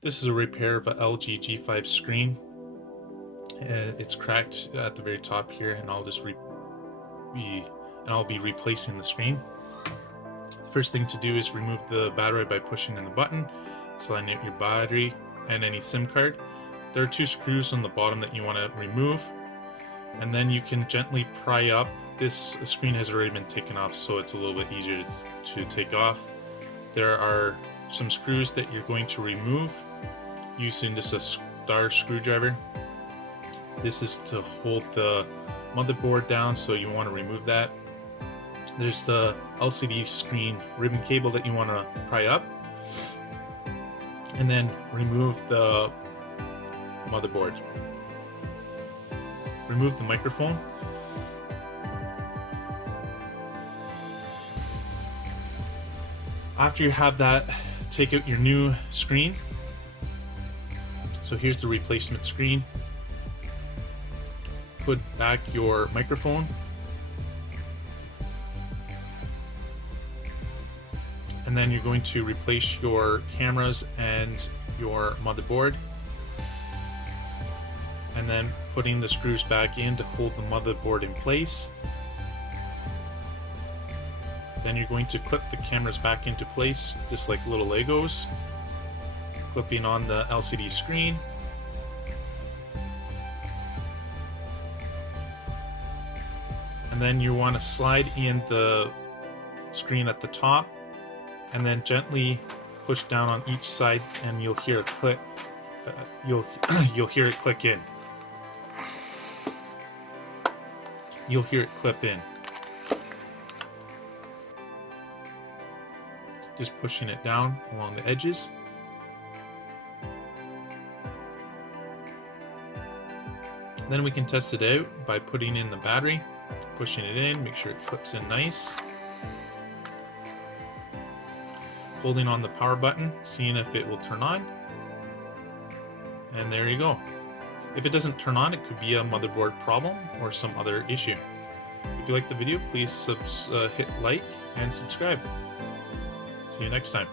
This is a repair of an LG G5 screen. It's cracked at the very top here, and I'll be replacing the screen. The first thing to do is remove the battery by pushing in the button, sliding out your battery and any SIM card. There are two screws on the bottom that you want to remove, and then you can gently pry up. This screen has already been taken off, so it's a little bit easier to take off. There are some screws that you're going to remove using just a star screwdriver. This is to hold the motherboard down, so you want to remove that. There's the LCD screen ribbon cable that you want to pry up, and then remove the motherboard. Remove the microphone. After you have that, take out your new screen. So here's the replacement screen. Put back your microphone. And then you're going to replace your cameras and your motherboard. And then putting the screws back in to hold the motherboard in place. Then you're going to clip the cameras back into place, just like little Legos. Clipping on the LCD screen. And then you want to slide in the screen at the top, and then gently push down on each side, and you'll hear it click. You'll hear it click in. You'll hear it clip in. Just pushing it down along the edges. Then we can test it out by putting in the battery, pushing it in, make sure it clips in nice. Holding on the power button, seeing if it will turn on. And there you go. If it doesn't turn on, it could be a motherboard problem or some other issue. If you like the video, please hit like and subscribe. See you next time.